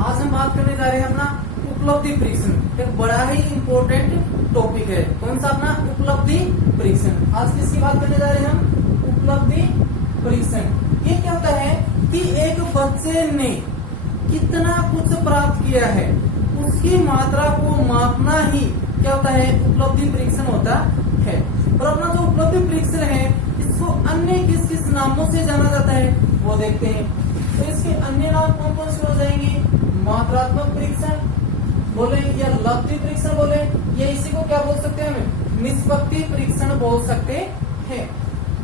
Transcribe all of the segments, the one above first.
आज हम बात करने जा रहे हैं अपना उपलब्धि परीक्षण। एक बड़ा ही इम्पोर्टेंट टॉपिक है। कौन सा? अपना उपलब्धि परीक्षण। आज किसकी बात करने जा रहे हैं हम? उपलब्धि परीक्षण। ये क्या होता है कि एक बच्चे ने कितना कुछ प्राप्त किया है उसकी मात्रा को मापना ही क्या होता है? उपलब्धि परीक्षण होता है। और अपना जो उपलब्धि परीक्षण है इसको अन्य किस किस नामों से जाना जाता है वो देखते हैं। तो इसके अन्य नाम कौन कौन से हो जाएंगे? मात्रात्मक परीक्षण बोले या लब्धि परीक्षण बोले या इसी को क्या बोल सकते हैं? हम निष्पत्ति परीक्षण बोल सकते हैं।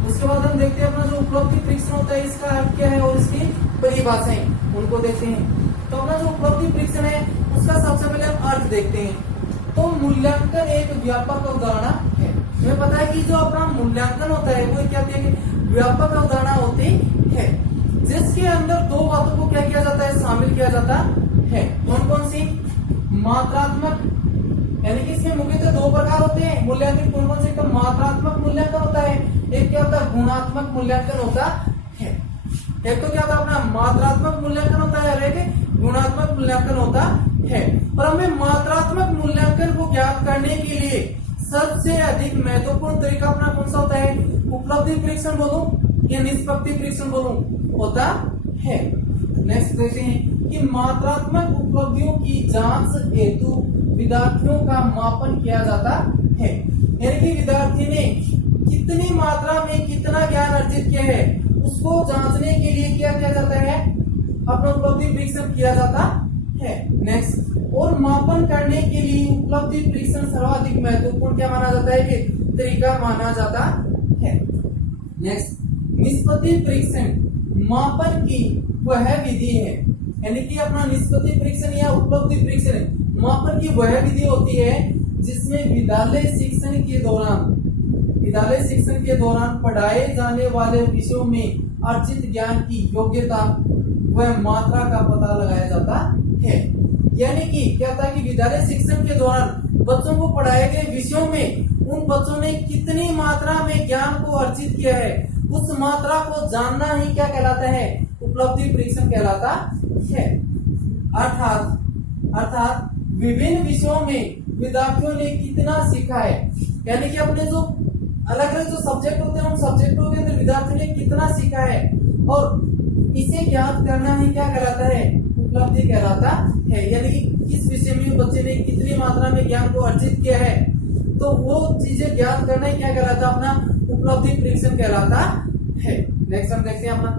उसके बाद हम देखते हैं अपना जो उपलब्धि परीक्षण होता है इसका अर्थ क्या है और इसकी परिभाषाएं उनको देखते हैं। तो अपना जो उपलब्धि परीक्षण है उसका सबसे पहले हम अर्थ देखते हैं। तो मूल्यांकन एक व्यापक अवधारणा है। हमें पता है कि जो अपना मूल्यांकन होता है वो क्या होती है? व्यापक अवधारणा होती है जिसके अंदर दो बातों को क्या किया जाता है? शामिल किया जाता है। कौन कौन सी? मात्रात्मक, यानी कि इसमें मुख्यतः दो प्रकार होते हैं मूल्यांकन। कौन कौन से? तो मात्रात्मक मूल्यांकन होता है, एक क्या होता है? गुणात्मक मूल्यांकन होता है। एक तो क्या होता है? अपना मात्रात्मक मूल्यांकन होता है और एक गुणात्मक मूल्यांकन होता है। और हमें मात्रात्मक मूल्यांकन को ज्ञात करने के लिए सबसे अधिक महत्वपूर्ण तरीका अपना कौन सा होता है? उपलब्धि परीक्षण बोलूं या निष्पत्ति परीक्षण बोलूं होता है। नेक्स्ट देखते हैं कि मात्रात्मक उपलब्धियों की जांच हेतु विद्यार्थियों का मापन किया जाता है। यानी कि विद्यार्थी ने कितनी मात्रा में कितना ज्ञान अर्जित किया है उसको जांचने के लिए क्या किया जाता है? अपना उपलब्धि परीक्षण किया जाता है। नेक्स्ट, और मापन करने के लिए उपलब्धि परीक्षण सर्वाधिक महत्वपूर्ण क्या माना जाता है? कि तरीका माना जाता है। नेक्स्ट, निष्पत्ति परीक्षण मापन की वह विधि है। यानी कि अपना निष्पत्ति परीक्षण या उपलब्धि परीक्षण मापन की वह विधि होती है जिसमें विद्यालय शिक्षण के दौरान पढ़ाए जाने वाले विषयों में अर्जित ज्ञान की योग्यता व मात्रा का पता लगाया जाता है। यानी कि क्या होता है कि विद्यालय शिक्षण के दौरान बच्चों को पढ़ाए गए विषयों में उन बच्चों ने कितनी मात्रा में ज्ञान को अर्जित किया है उस मात्रा को जानना ही क्या कहलाता है? उपलब्धि परीक्षण कहलाता है। अर्थात विभिन्न विषयों में विद्यार्थियों ने कितना सीखा है, यानी कि अपने जो अलग अलग जो सब्जेक्ट होते हैं उन सब्जेक्टों के अंदर विद्यार्थियों ने कितना सीखा है और इसे ज्ञात करना ही क्या कहलाता है? उपलब्धि कहलाता है। यानी कि किस विषय में बच्चे ने कितनी मात्रा में ज्ञान को अर्जित किया है तो वो चीजें ज्ञात करना ही क्या कहलाता? अपना उपलब्धि परीक्षण कहलाता है। नेक्स्ट हम देखते हैं अपना,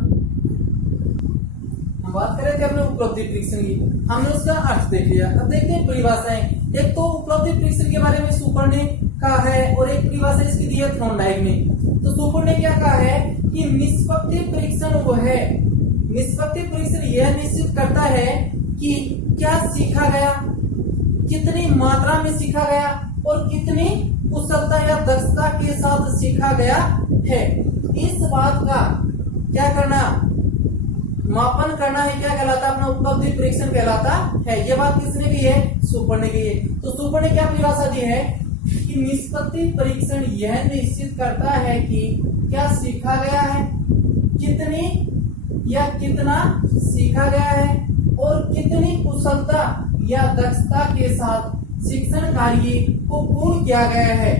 हम बात कर रहे थे अपने उपलब्धि परीक्षण की, हमने उसका अर्थ देख लिया। अब देखते हैं परिभाषाएं। एक तो उपलब्धि परीक्षण के बारे में सुपर ने कहा है और एक परिभाषा इसकी दी है थॉर्नडाइक ने। तो सुपर ने क्या कहा है कि निष्पत्ति परीक्षण वो है, निष्पत्ति परीक्षण यह निश्चित करता है कि क्या सीखा गया, कितनी मात्रा में सीखा गया और कितनी कुशलता या दक्षता के साथ सीखा गया है। इस बात का क्या करना? मापन करना है क्या कहलाता? अपना उपलब्धि परीक्षण कहलाता है। ये बात किसने की है? सुपर ने की है। तो सुपर ने क्या परिभाषा दी है कि निष्पत्ति परीक्षण यह निश्चित करता है कि क्या सीखा गया है, कितनी या कितना सीखा गया है और कितनी कुशलता या दक्षता के साथ शिक्षण कार्य को पूर्ण किया गया है।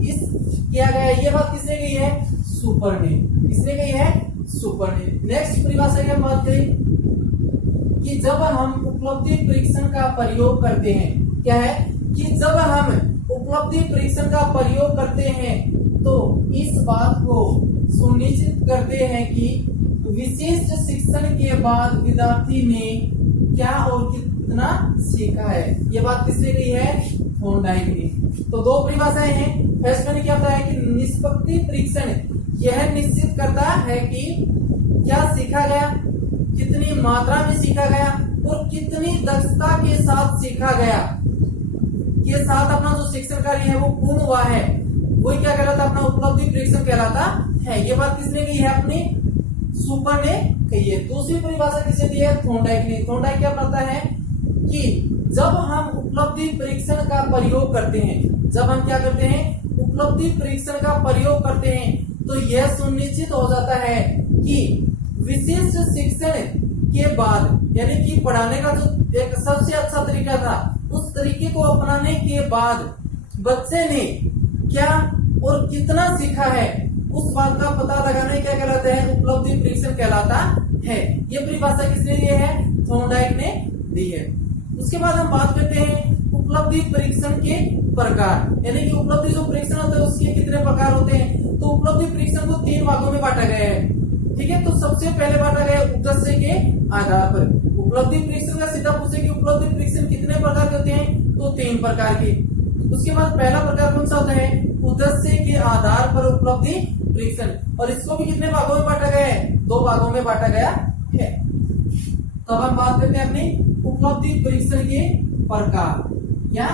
ये बात किसने कही है? सुपर ने। किसने कही है? सुपर ने। नेक्स्ट परिभाषा की बात करें कि जब हम उपलब्धि परीक्षण का प्रयोग करते हैं, क्या है कि जब हम उपलब्धि परीक्षण का प्रयोग करते हैं तो इस बात को सुनिश्चित करते हैं कि विशिष्ट शिक्षण के बाद विद्यार्थी ने क्या और कितना सीखा है। ये बात किसने कही है? थॉर्नडाइक ने। तो दो परिभाषाएं हैं। फर्स्ट में क्या होता है कि निष्पत्ति परीक्षण यह निश्चित करता है कि क्या सीखा गया, कितनी मात्रा में सीखा गया और कितनी दक्षता के साथ सीखा गया के साथ अपना जो शिक्षण कार्य है वो पूर्ण हुआ है। वही क्या कहलाता? अपना उपलब्धि परीक्षण कहलाता है। ये बात किसने कही है? अपनी सुपर ने कही है। दूसरी परिभाषा किसे दी है? थॉर्नडाइक ने। थॉर्नडाइक क्या बताता है कि जब हम उपलब्धि परीक्षण का प्रयोग करते हैं, जब हम क्या करते हैं? उपलब्धि परीक्षण का प्रयोग करते हैं तो यह सुनिश्चित हो जाता है कि विशिष्ट शिक्षण के बाद यानी कि पढ़ाने का जो एक सबसे अच्छा तरीका था, उस तरीके को अपनाने के बाद बच्चे ने क्या और कितना सीखा है, उस बात का पता लगाना क्या कहलाता है, उपलब्धि परीक्षण कहलाता है। ये परिभाषा किसने दी है, थॉर्नडाइक ने दी है। उसके बाद हम बात करते हैं उपलब्धि परीक्षण के प्रकार, यानी कि उपलब्धि जो परीक्षण होता है उसके कितने प्रकार होते हैं। तो उपलब्धि परीक्षण को 3 भागों में बांटा गया है, ठीक है। तो सबसे पहले बांटा गया उद्देश्य के आधार पर। उपलब्धि परीक्षण का सीधा पूछे कि उपलब्धि परीक्षण कितने प्रकार के होते हैं, तो 3 प्रकार के। उसके बाद पहला प्रकार कौन सा होता है, उद्देश्य के आधार पर उपलब्धि परीक्षण, और इसको भी कितने भागों में बांटा गया है, 2 भागों में बांटा गया है। तो अब हम बात करते हैं अपनी उपलब्धि परीक्षण के प्रकार या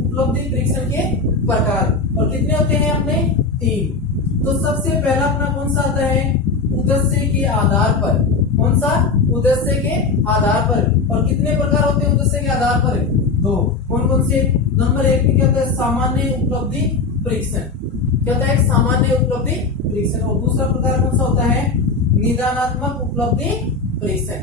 उपलब्धि परीक्षण के प्रकार, और कितने होते हैं अपने 3। तो सबसे पहला अपना कौन सा आता है, उद्देश्य के आधार पर। कौन सा, उद्देश्य के आधार पर। और कितने प्रकार होते हैं उद्देश्य के आधार पर, 2। कौन कौन से, नंबर 1 में क्या होता है, सामान्य उपलब्धि परीक्षण। क्या होता है, सामान्य उपलब्धि परीक्षण। और दूसरा प्रकार कौन सा होता है, निदानात्मक उपलब्धि परीक्षण।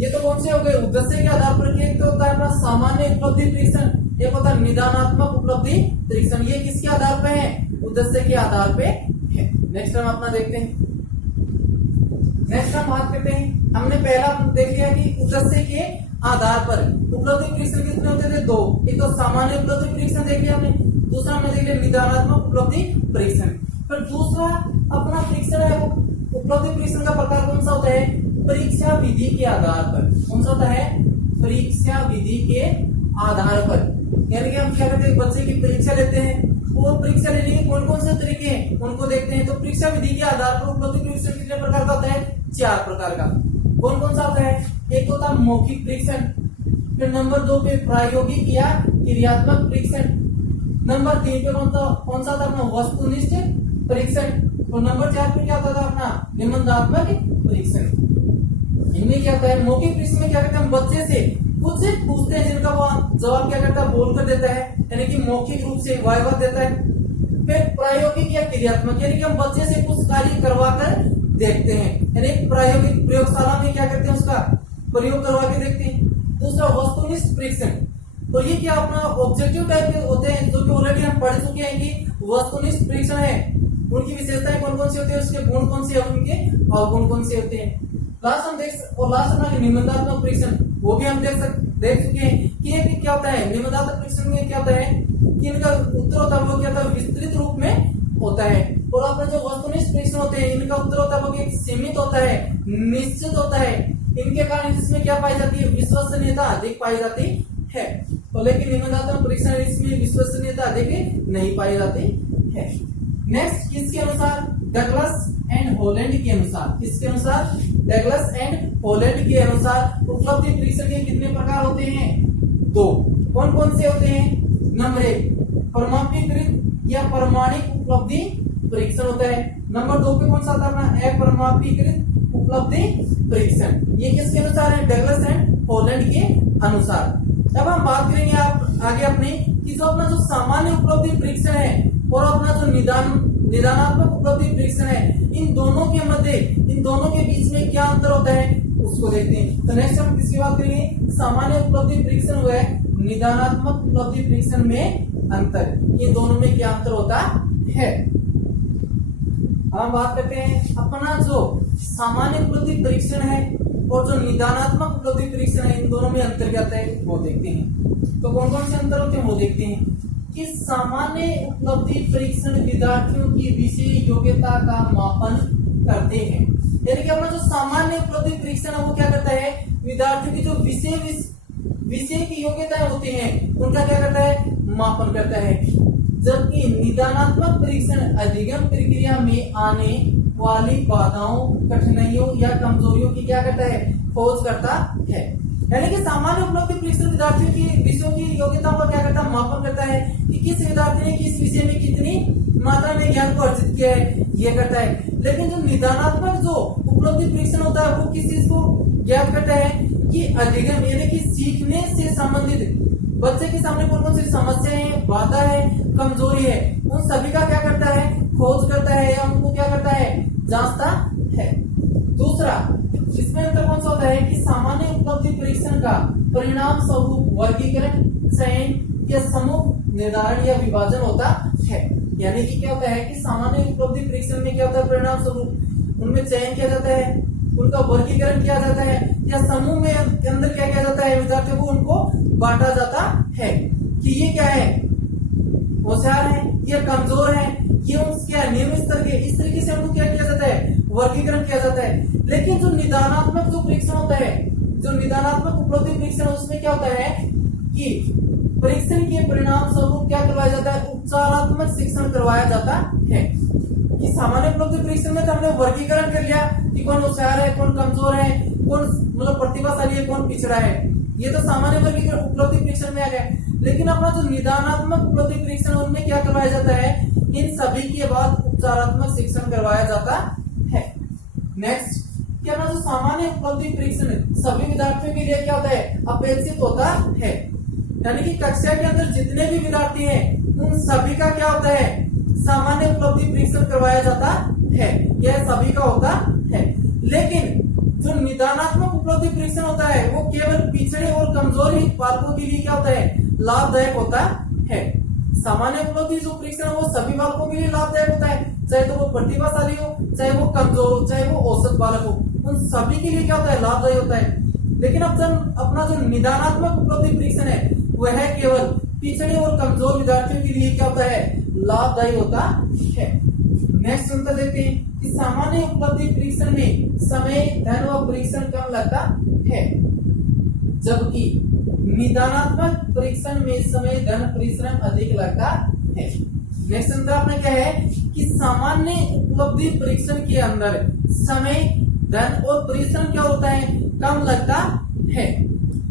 ये तो कौन से हो गए, उद्देश्य के आधार पर। एक तो होता है अपना सामान्य उपलब्धि परीक्षण, एक होता है निदानात्मक उपलब्धि परीक्षण। ये किसके आधार पे है, उद्देश्य के आधार पे है। नेक्स्ट हम अपना देखते हैं, नेक्स्ट हम बात करते हैं। हमने पहला देख लिया कि उद्देश्य के आधार पर उपलब्धि परीक्षण कितने होते थे, 2। एक तो सामान्य उपलब्धि परीक्षण देख लिया हमने, दूसरा हमने देख लिया निदानात्मक उपलब्धि परीक्षण। फिर दूसरा अपना परीक्षण है, उपलब्धि परीक्षण का प्रकार कौन सा होता है, परीक्षा विधि के आधार पर। कौन सा होता है, परीक्षा विधि के आधार पर। यानी कि हम क्या करते हैं, बच्चे की परीक्षा लेते हैं, और परीक्षा लेने के कौन कौन से तरीके हैं उनको देखते हैं। तो परीक्षा विधि के आधार पर उपलब्धि परीक्षण कितने प्रकार का होता है, 4 प्रकार का। कौन कौन सा होता है, एक होता है मौखिक परीक्षण, फिर नंबर 2 पे प्रायोगिक या क्रियात्मक परीक्षण, नंबर 3 पे कौन सा था अपना वस्तुनिष्ठ परीक्षण, और नंबर 4 पे क्या होता था अपना निबंधात्मक परीक्षण। इनमें क्या होता है, मौखिक परीक्षण में क्या करते हैं, बच्चे से कुछ पूछते हैं जिनका वो जवाब क्या करता है, बोल कर देता है, यानी कि मौखिक रूप से वाइवा देता है। फिर प्रायोगिक या क्रियात्मक, यानी कि हम बच्चे से कुछ कार्य करवा कर देखते हैं, यानी प्रायोगिक प्रयोगशाला में क्या करते हैं, उसका प्रयोग करवा के देखते हैं। दूसरा वस्तुनिष्ठ परीक्षण, तो ये क्या अपना ऑब्जेक्टिव टाइप के होते हैं, जो कि ऑलरेडी हम पढ़ चुके हैं कि वस्तुनिष्ठ परीक्षण है, उनकी विशेषताएं कौन कौन सी होती है, उसके गुण कौन से, उनके अवगुण कौन से होते हैं। लास्ट हम देख, और लास्ट अपना निबंधात्मक परीक्षण, वो भी हम देख चुके हैं कि ये क्या होता है। निबंधात्मक परीक्षण में क्या होता है कि इनका उत्तर होता है वो क्या होता है, विस्तृत रूप में होता है। और अपना जो वस्तुनिष्ठ परीक्षण होते हैं, इनका उत्तर होता है वो सीमित होता है, निश्चित होता है। इनके कारण इसमें क्या पाई जाती है, विश्वसनीयता अधिक पाई जाती है। तो लेकिन निबंधात्मक परीक्षण इसमें विश्वसनीयता अधिक नहीं पाई जाती है। नेक्स्ट किसके अनुसार, डगलस एंड हॉलैंड के अनुसार। किसके अनुसार, डगलस एंड हॉलैंड के अनुसार उपलब्धि परीक्षण के कितने प्रकार होते हैं, 2। कौन कौन से होते हैं, नंबर 1 परमाणुकृत या प्रमाणिक उपलब्धि परीक्षण होता है। नंबर 2 पे कौन सा था अपना अप्रमाणीकृत उपलब्धि परीक्षण। ये किसके अनुसार है, डगलस एंड हॉलैंड के अनुसार। अब हम बात करेंगे आप आगे अपने कि जो अपना जो सामान्य उपलब्धि परीक्षण है और अपना जो निदानात्मक उपलब्धि परीक्षण है, इन दोनों के मध्य, इन दोनों के बीच में क्या अंतर होता है उसको देखते हैं। तो नेक्स्ट हम किसकी बात करेंगे, सामान्य उपलब्धि परीक्षण हुआ है, निदानात्मक उपलब्धि परीक्षण में अंतर, ये दोनों में क्या अंतर होता है। हम बात करते हैं अपना जो सामान्य उपलब्धि परीक्षण है और जो निदानात्मक उपलब्धि परीक्षण है, इन दोनों में अंतर क्या है वो देखते हैं। तो कौन कौन से अंतर होते हैं वो देखते हैं कि सामान्य उपलब्धि परीक्षण विद्यार्थियों की विषय योग्यता का मापन करते हैं। यानी कि अपना जो सामान्य उपलब्धि परीक्षण है वो क्या करता है, विद्यार्थियों की जो विषय की योग्यताएं होती हैं उनका क्या करता है, मापन करता है। जबकि निदानात्मक परीक्षण अधिगम प्रक्रिया में आने वाली बाधाओं, कठिनाइयों या कमजोरियों की क्या करता है, खोज करता है। यानी कि सामान्य उपलब्धि परीक्षण विद्यार्थियों की विषयों की योग्यताओं का क्या करता है, मापन करता है कि किस विद्यार्थी ने किस विषय में कितनी मात्रा में ज्ञान को अर्जित किया है, ये करता है। लेकिन जो निदानात्मक जो उपलब्धि परीक्षण होता है वो किस चीज को ज्ञात करता है कि अधिगम यानी कि सीखने से संबंधित बच्चे के सामने कौन कौन सी समस्याएं हैं, बाधा है, कमजोरी है, उन सभी का क्या करता है, खोज करता है या उनको क्या करता है, जांचता है। दूसरा इसमें अंतर कौन सा होता है कि सामान्य उपलब्धि परीक्षण का परिणाम स्वरूप वर्गीकरण, चयन या समूह निर्धारण या विभाजन होता है। यानी कि क्या होता है कि सामान्य उपलब्धि परीक्षण में क्या होता है, परिणाम स्वरूप उनमें चयन किया जाता है, उनका वर्गीकरण किया जाता है या समूह में के अंदर क्या किया जाता है, विद्यार्थियों को उनको बांटा जाता है कि ये क्या है, होशियार है, ये कमजोर है, ये क्या नियम स्तर के, इस तरीके से उनको क्या किया जाता है, वर्गीकरण किया जाता है। लेकिन जो निदानात्मक जो परीक्षण होता है, जो निदानात्मक उपलब्धि परीक्षण, उसमें क्या होता है कि परीक्षण के परिणाम स्वरूप क्या करवाया जाता है, उपचारात्मक शिक्षण करवाया जाता है। कि सामान्य उपलब्धि परीक्षण में तो हमने वर्गीकरण कर लिया कि कौन होशियार है, कौन कमजोर है, कौन मतलब प्रतिभाशाली है, कौन पिछड़ा है, ये तो सामान्य वर्गीकरण उपलब्धि परीक्षण में आ गया। लेकिन अपना जो निदानात्मक उपलब्धि परीक्षण, उनमें क्या करवाया जाता है, इन सभी के बाद उपचारात्मक शिक्षण करवाया जाता है। नेक्स्ट, क्या ना जो सामान्य उपलब्धि परीक्षण सभी विद्यार्थियों के लिए क्या होता है, अपेक्षित होता है। यानी कि कक्षा के अंदर जितने भी विद्यार्थी हैं, उन सभी का क्या होता है, सामान्य उपलब्धि परीक्षण करवाया जाता है, यह सभी का होता है। लेकिन जो निदानात्मक उपलब्धि परीक्षण होता है, वो केवल पिछड़े और कमजोर ही बालकों के लिए क्या होता है, लाभदायक होता है। सामान्य उपलब्धि जो परीक्षण है वो सभी बालकों के लिए लाभदायक होता है, चाहे तो वो प्रतिभाशाली हो, चाहे वो कमजोर हो, चाहे वो औसत बालक हो, उन सभी के लिए क्या होता है, लाभदायक होता है। लेकिन अब अपना जो निदानात्मक उपलब्धि परीक्षण है, वह केवल पिछड़े और कमजोर विद्यार्थियों के लिए क्या होता है, लाभदायी होता है। नेक्स्ट उत्तर देखते हैं कि सामान्य उपलब्धि परीक्षण में समय, धन व परीक्षण कम लगता है, जबकि निदानात्मक परीक्षण में समय, धन, परिश्रम अधिक लगता है। नेक्स्ट अंतर आपने क्या है कि सामान्य उपलब्धि परीक्षण के अंदर समय, धन और परिश्रम क्या होता है, कम लगता है,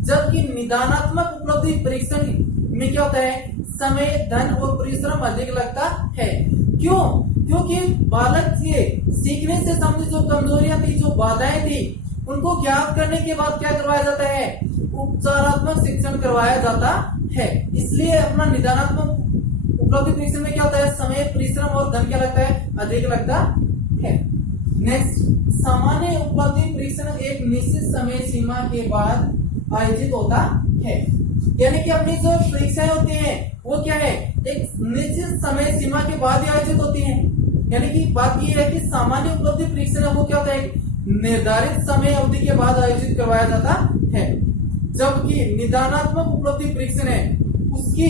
जबकि निदानात्मक उपलब्धि परीक्षण में क्या होता है, समय, धन और परिश्रम अधिक लगता है। क्यों? क्योंकि बालक के सीखने से संबंधित जो कमजोरियां थी, जो बाधाएं थी, उनको ज्ञात करने के बाद क्या करवाया जाता है, उपचारात्मक शिक्षण करवाया जाता है। इसलिए अपना निदानात्मक उपलब्धि परीक्षण में क्या होता है, समय, परिश्रम और धन क्या लगता है, अधिक लगता है। नेक्स्ट, सामान्य उपलब्धि परीक्षण एक निश्चित समय सीमा के बाद आयोजित होता है। यानी कि अपनी जो परीक्षाएं होती हैं, वो क्या है, एक निश्चित समय सीमा के बाद ही आयोजित होती हैं। यानी कि बात ये है कि सामान्य उपलब्धि परीक्षण है वो क्या होता है, निर्धारित समय अवधि के बाद आयोजित करवाया जाता है, जबकि निदानात्मक उपलब्धि परीक्षण है, उसकी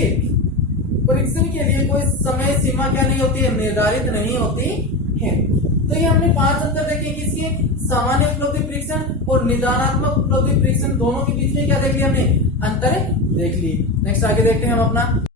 परीक्षण के लिए कोई समय सीमा क्या नहीं होती है, निर्धारित नहीं होती है। तो ये हमने 5 अंतर देखे किसके, सामान्य उपलब्धि परीक्षण और निदानात्मक उपलब्धि परीक्षण, दोनों के बीच में क्या देख लिया हमने, अंतर देख ली। नेक्स्ट आगे देखते हैं हम अपना